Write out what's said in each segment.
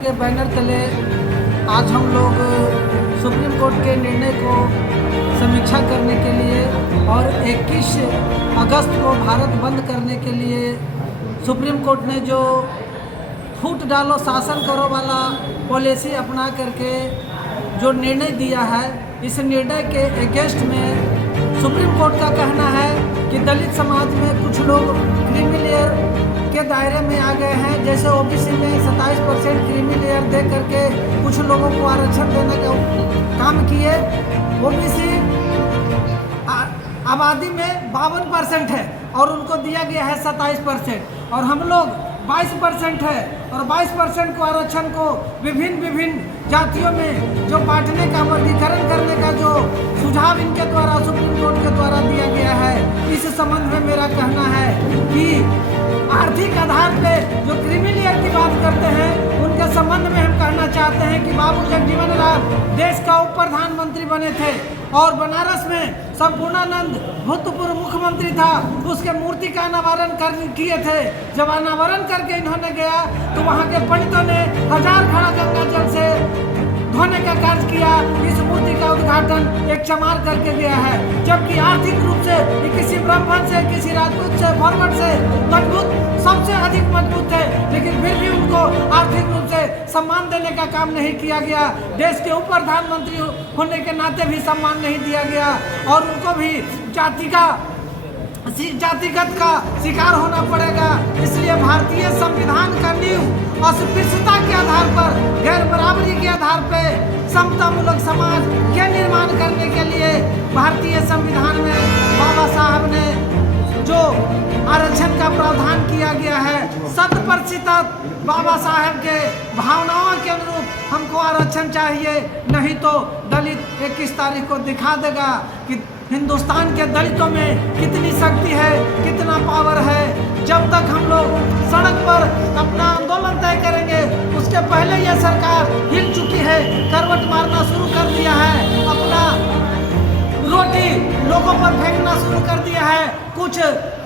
के बैनर तले आज हम लोग सुप्रीम कोर्ट के निर्णय को समीक्षा करने के लिए और 21 अगस्त को भारत बंद करने के लिए सुप्रीम कोर्ट ने जो फूट डालो शासन करो वाला पॉलिसी अपना करके जो निर्णय दिया है, इस निर्णय के अगेंस्ट में सुप्रीम कोर्ट का कहना है कि दलित समाज में कुछ लोग क्रीमी लेयर के दायरे में आ गए हैं। जैसे ओबीसी में 27% क्रीमी लेयर दे करके कुछ लोगों को आरक्षण देने का काम किए। ओबीसी आबादी में 52% है और उनको दिया गया है 27%, और हम लोग 22% है और 22% को आरक्षण को विभिन्न जातियों में जो बांटने का, वर्गीकरण करने का जो सुझाव इनके द्वारा सुप्रीम कोर्ट के द्वारा दिया गया है, इस संबंध में मेरा कहना है कि आर्थिक आधार पे जो क्रीमी लेयर की बात करते हैं उनके संबंध में हम कहना चाहते हैं कि बाबू जगजीवन राम देश का उप प्रधानमंत्री बने थे और बनारस में संपूर्णानंद भूतपूर्व मुख्यमंत्री था, उसके मूर्ति का अनावरण किए थे। जब अनावरण करके इन्होंने गया तो वहाँ के पंडितों ने 1000 घड़ा गंगा जल से धोने का कार्य किया। इस मूर्ति का उद्घाटन एक चमार करके गया है, जबकि आर्थिक रूप से किसी ब्राह्मण से, किसी राजपूत से, ब्राह्मण से मजबूत, सबसे अधिक मजबूत थे, लेकिन फिर भी उनको आर्थिक रूप से सम्मान देने का काम नहीं किया गया। देश के उप प्रधानमंत्री होने के नाते भी सम्मान नहीं दिया गया और उनको भी जातिगत का शिकार होना पड़ेगा। इसलिए भारतीय संविधान का नींव अस्पृश्यता के आधार पर, गैर बराबरी के आधार पर समतामूलक समाज के निर्माण करने के लिए भारतीय संविधान में बाबा साहब ने जो आरक्षण का प्रावधान किया गया है, 100% बाबा साहब के भावनाओं के अनुरूप हमको आरक्षण चाहिए। नहीं तो दलित 21 तारीख को दिखा देगा कि हिंदुस्तान के दलितों में कितनी शक्ति है, कितना पावर है। जब तक हम लोग सड़क पर अपना आंदोलन तय करेंगे, उसके पहले यह सरकार हिल चुकी है, करवट मारना शुरू कर दिया है, अपना रोटी लोगों पर फेंकना शुरू कर दिया है। कुछ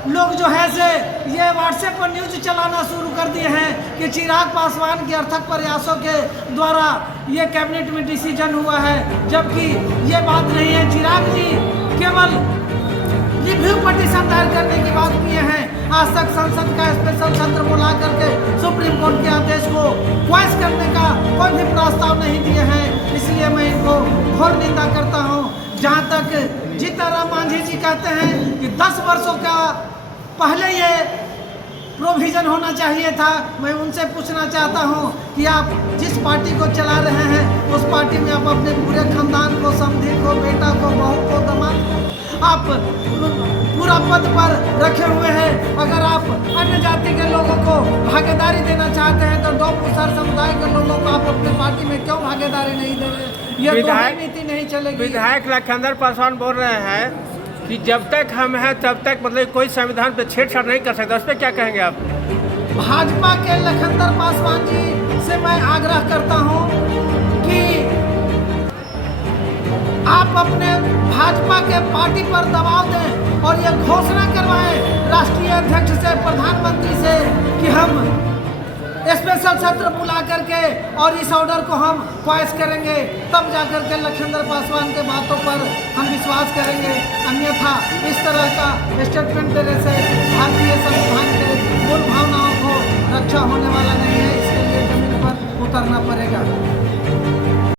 लोग जो है से ये व्हाट्सएप पर न्यूज चलाना शुरू कर दिए हैं कि चिराग पासवान के अर्थक प्रयासों के द्वारा ये कैबिनेट में डिसीजन हुआ है, जबकि ये बात नहीं है। चिराग जी केवल रिव्यू पटिशन दायर करने की बात किए हैं। आज तक संसद का स्पेशल सत्र बुला करके सुप्रीम कोर्ट के आदेश को क्वेश्चन करने का कोई भी प्रस्ताव नहीं दिए हैं। इसलिए मैं इनको घोर निंदा करता हूँ। जहाँ तक जीताराम मांझी जी कहते हैं कि 10 वर्षों का पहले ये प्रोविज़न होना चाहिए था, मैं उनसे पूछना चाहता हूं कि आप जिस पार्टी को चला रहे हैं उस पार्टी में आप अपने पूरे खानदान को, समधी को, बेटा को, बहू को, दामाद को आप पूरा पद पर रखे हुए हैं। अगर आप अन्य जाति के लोगों को भागीदारी देना चाहते हैं तो दो मुसर समुदाय के लोगों को आप अपनी पार्टी में क्यों भागीदारी नहीं दे रहे? ये नीति नहीं चलेगी। विधायक लखनदर पासवान बोल रहे हैं कि जब तक हम हैं तब तक मतलब कोई संविधान पे छेड़छाड़ नहीं कर सकता, उस पर क्या कहेंगे आप? भाजपा के लखनदर पासवान जी से मैं आग्रह करता हूं कि आप अपने भाजपा के पार्टी पर दबाव दें और ये घोषणा करवाएं राष्ट्रीय अध्यक्ष से, प्रधानमंत्री से कि हम स्पेशल सत्र बुला करके और इस ऑर्डर को हम क्वेश करेंगे, तब जाकर के लखनदर पासवान के बातों पर हम विश्वास करेंगे। अन्यथा इस तरह का स्टेटमेंट देने से भारतीय संविधान के मूल भावनाओं को रक्षा होने वाला नहीं है। इसके लिए जमीन पर उतरना पड़ेगा।